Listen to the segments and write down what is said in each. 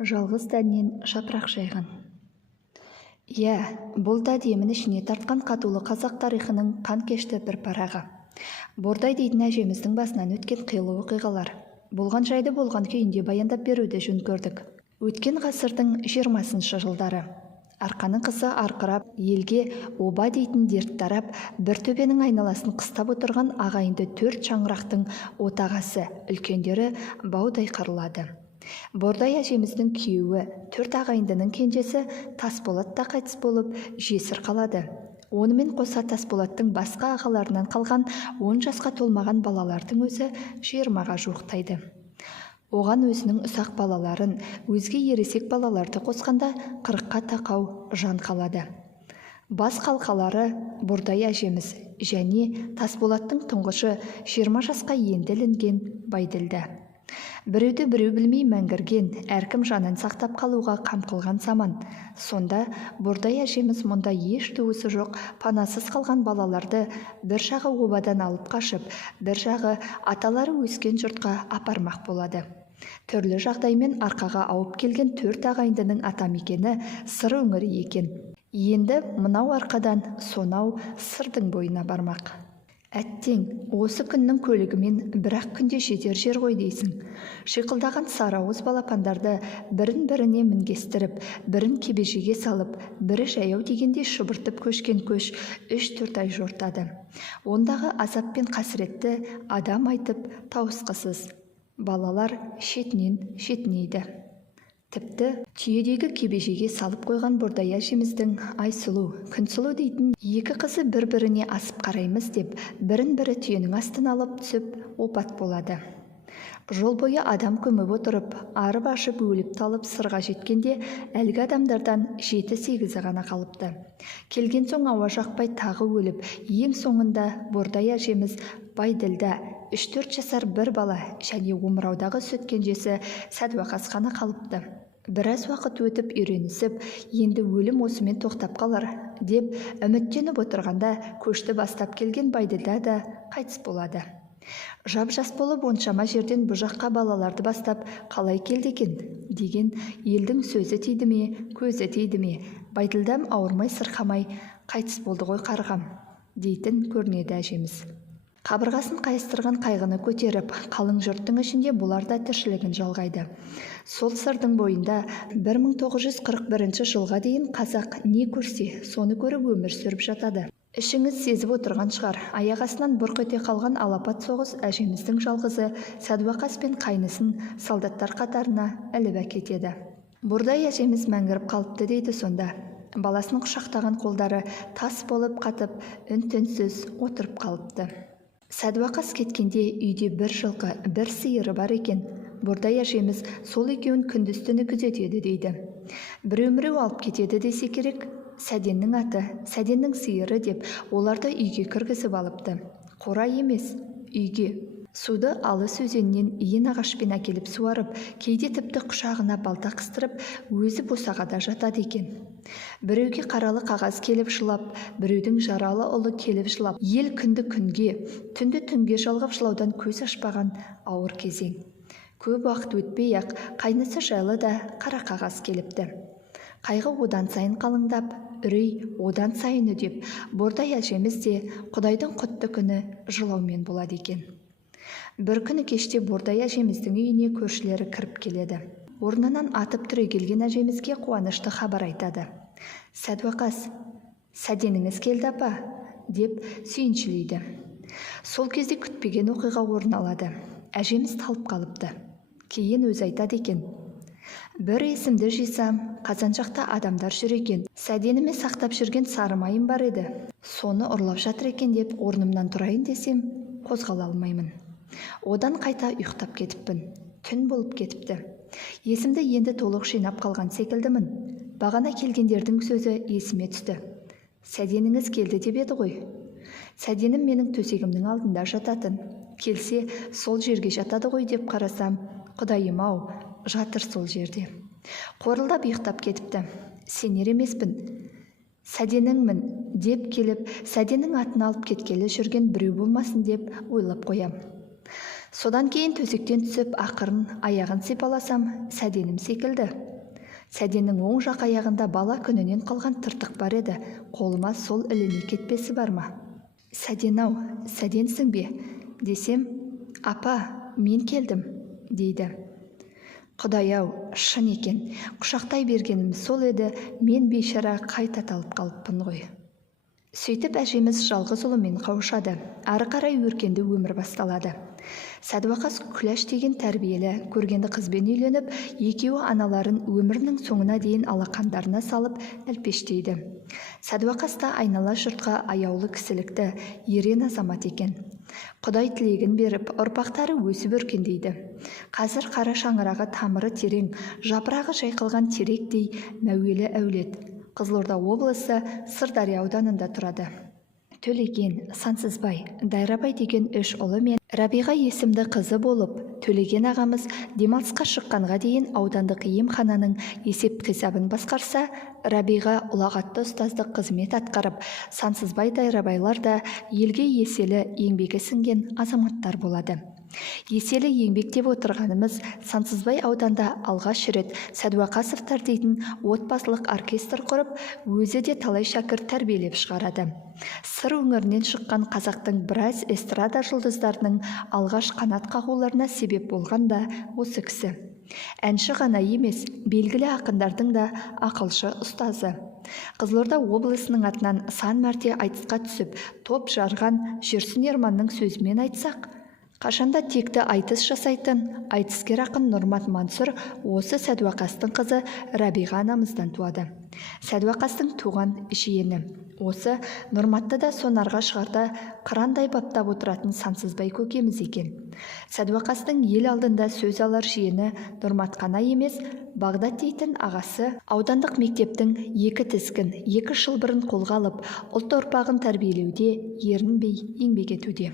Жалғыз дәннен жапырақ жайған. Иә, бұл да демін ішіне тартқан қатулы қазақ тарихының қан кешті бір парағы. Бордай дейтін әжеміздің басынан өткен қилы оқиғалар. Болған жайды болған күйінде баяндап беруді жөн көрдік. Өткен ғасырдың 20-шы жылдары. Арқаның қысы арқырап, елге оба дейтін дерт тарап, бір төбенің айналасын қыстап отырған ағайынды 4 шаңырақтың отағасы, үлкендері баудай қырылады. Бордай әжеміздің күйеуі, 4 ағайындының кенжесі Тасболатта қайтыс болып, жесір қалады. Онымен қоса Тасболаттың басқа ағаларынан қалған 10 жасқа толмаған балалардың өзі 20-ға жуықтайды. Оған өзінің ұсақ балаларын, өзге ересек балаларды қосқанда 40-қа тақау жан қалады. Бас қалқалары Бордай әжеміз және Тасболаттың тұңғышы 20 жасқа енді ілінген Байділда. Біреуді біреу білмей мәңгірген, әркім жанын сақтап қалуға қам қылған заман. Сонда Бордай әжеміз мұнда еш туысы жоқ, панасыз қалған балаларды бір жағы обадан алып қашып, бір жағы аталары өскен жұртқа апармақ болады. Түрлі жағдаймен арқаға ауып келген 4 ағайындының атамекені сыр өңірі екен. Енді мынау арқадан сонау сырдың бойына бармақ. Әттең, осы күннің көлігімен бір-ақ күнде жетер жер ғой дейсің. Шиқылдаған сарыауыз балапандарды бірін-біріне мінгестіріп, бірін кебежеге салып, бірі жаяу дегенде шұбыртып көшкен көш 3-4 ай жортады. Ондағы азап пен қасіретті адам айтып тауысқысыз. Балалар шетінен шетінейді. Тіпті түйедегі кебежеге салып қойған Бордай әжеміздің Айсұлу, Күнсұлу дейтін 2 қызы бір-біріне асып қараймыз деп, бірін-бірі түйенің астын алып түсіп, опат болады. Жол бойы адам көміп отырып, арып-ашып өліп талып сырға жеткенде, әлгі адамдардан 7-8-і ғана қалыпты. Келген соң ауа жақпай тағы өліп, ең соңында Бордай әжеміз Байділда, 3-4 жасар бір бала және омыраудағы сүт кенжесі Сәдуақас қана қалыпты. Біраз уақыт өтіп үйренісіп, енді өлім осымен тоқтап қалар деп үміттеніп отырғанда көшті бастап келген Байділда да қайтыс болады. Жап-жас болып оншама жерден бұ жаққа балаларды бастап қалай келді екен деген елдің сөзі тиді ме, көзі тиді ме, Байділдам ауырмай сырқамай қайтыс болды ғой қарғам дейтін көрінеді әжеміз. Қабырғасын қайыстырған қайғыны көтеріп, қалың жұрттың ішінде бұлар да тіршілігін жалғайды. Сол сырдың бойында 1941 жылға дейін қазақ не көрсе, соны көріп өмір сүріп жатады. Ішіңіз сезіп отырған шығар, аяқ астынан бұрқ ете қалған алапат соғыс әжеміздің жалғызы Сәдуақас пен қайнысын солдаттар қатарына іліп әкетеді. Бордай әжеміз мәңгіріп қалыпты дейді сонда. Баласының құшақтаған қолдары тас болып қатып, үн-түнсіз отырып қалыпты. Сәдуақас кеткенде үйде бір жылқы, бір сиыры бар екен. Бордай әжеміз сол екеуін күндіз-түні күзетеді дейді. Біреу-міреу алып кетеді десе керек. Сәденнің аты, Сәденнің сиыры деп оларды үйге кіргізіп алыпты. Қора емес, үйге. Суды алыс өзеннен иін ағашпен әкеліп суарып, кейде тіпті құшағына балта қыстырып, өзі босағада жатады екен. Біреуге қаралы қағаз келіп жылап, біреудің жаралы ұлы келіп жылап, ел күнді күнге, түнді түнге жалғап жылаудан көз ашпаған ауыр кезең. Көп уақыт өтпей-ақ қайнысы жайлы да қара қағаз келіпті. Қайғы одан сайын қалыңдап, үрей одан сайын үдеп, Бордай әжеміз де Құдайдың құтты күні жылаумен болады екен. Бір күні кеште Бордай әжеміздің үйіне көршілері кіріп келеді. Орнынан атып түрегелген әжемізге қуанышты хабар айтады. Сәдуақас, Сәденіңіз келді апа, деп сүйіншілейді. Сол кезде күтпеген оқиға орын алады. Әжеміз талып қалыпты. Кейін өзі айтады екен. Бір есімді жисам, Қазаншақта адамдар жүр екен. Сәденіме сақтап жүрген сары майым бар еді. Соны ұрлап жатыр екен деп орнымнан тұрайын десем, қозғала алмаймын. Одан қайта ұйықтап кетіппін. Түн болып кетіпті. Есімді енді толық жинап қалған секілдімін. Бағана келгендердің сөзі есіме түсті. Сәденіңіз келді деп еді ғой. Сәденім менің төсегімнің алдында жататын. Келсе, сол жерге жатады ғой деп қарасам, Құдайым-ау, жатыр сол жерде. Қорылдап ұйықтап кетіпті. Сенер емеспін. Сәденіңмін деп келіп, Сәденнің атын алып кеткелі жүрген біреу болмасын деп ойлап қоям. Содан кейін төсектен түсіп, ақырын аяғын сипаласам, Сәденім секілді. Сәденнің оң жақ аяғында бала күнінен қалған тыртық бар еді. Қолыма сол іліне кетпесі бар ма? Сәден-ау, Сәденсің бе? Десем, апа, мен келдім, дейді. Құдай-ау, шын екен. Құшақтай бергенім сол еді, мен бейшара қайта талып қалыппын ғой. Сөйтіп әжеміз жалғыз ұлымен қауышады. Ары қарай өркенді өмір басталады. Сәдуақас Күләш деген тәрбиелі, көргенді қызбен үйленіп, екеуі аналарын өмірінің соңына дейін алақандарына салып әлпештейді. Сәдуақас та айнала жұртқа аяулы кісілікті, ерен азамат екен. Құдай тілегін беріп, ұрпақтары өсіп өркендейді. Қазір қара шаңырағы тамыры терең, жапырағы жайқалған теректей мәуелі әулет. Қызылорда облысы Сырдария ауданында тұрады. Төлеген, Сансызбай, Дайрабай деген 3 ұлы мен Рабиға есімді қызы болып, Төлеген ағамыз демалысқа шыққанға дейін аудандық емхананың есеп-қисабын басқарса, Рабиға ұлағатты ұстаздық қызмет атқарып, Сансызбай, Дайрабайлар да елге еселі еңбегі сіңген азаматтар болады. Еселі еңбек деп отырғанымыз, Сансызбай ауданда алғаш рет Сәдуақасовтар дейтін отбасылық оркестр құрып, өзі де талай шәкірт тәрбиелеп шығарады. Сыр өңірінен шыққан қазақтың біраз эстрада жұлдыздарының алғаш қанат қағуларына себеп болған да осы кісі. Әнші ғана емес, белгілі ақындардың да ақылшы ұстазы. Қызылорда облысының атынан сан мәрте айтысқа түсіп, топ жарған Жүрсін Ерманның сөзімен айтсақ, қашанда текті айтыс жасайтын айтыскер ақын Нұрмат Мансұр осы Сәдуақастың қызы Рабиға анамыздан туады. Сәдуақастың туған жиені. Осы Нұрматты да сонарға шығарда қырандай баптап отыратын Сансызбай көкеміз екен. Сәдуақастың ел алдында сөз алар жиені Нұрмат қана емес, Бағдат дейтін ағасы аудандық мектептің 2 тізгін 2 шылбырын қолға алып, ұлт ұрпағын тәрбиелеуде ерінбей еңбек етуде.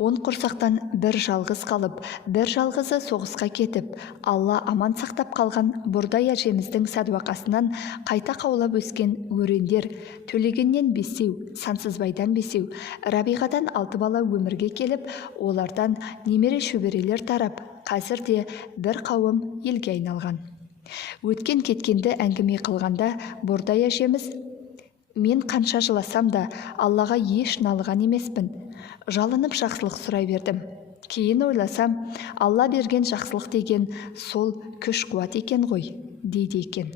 10 құрсақтан бір жалғыз қалып, бір жалғызы соғысқа кетіп, Алла аман сақтап қалған Бұрдай әжеміздің Сәдуақасынан қайта қаулап өскен өрендер, Төлегеннен 5, Сансызбайдан 5, Рабиғадан 6 бала өмірге келіп, олардан немере шөберелер тарап, қазір де бір қауым елге айналған. Өткен кеткенді әңгіме қылғанда Бұрдай әжеміз, мен қанша жыласам да Аллаға еш налыған емеспін. Жалынып жақсылық сұрай бердім. Кейін ойласам, Алла берген жақсылық деген сол күш қуат екен ғой, дейді екен.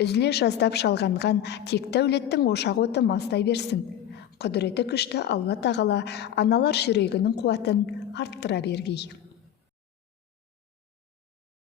Үзіле жаздап жалғанған текті әулеттің ошақ оты маздай берсін. Құдіреті күшті Алла тағала аналар жүрегінің қуатын арттыра бергей.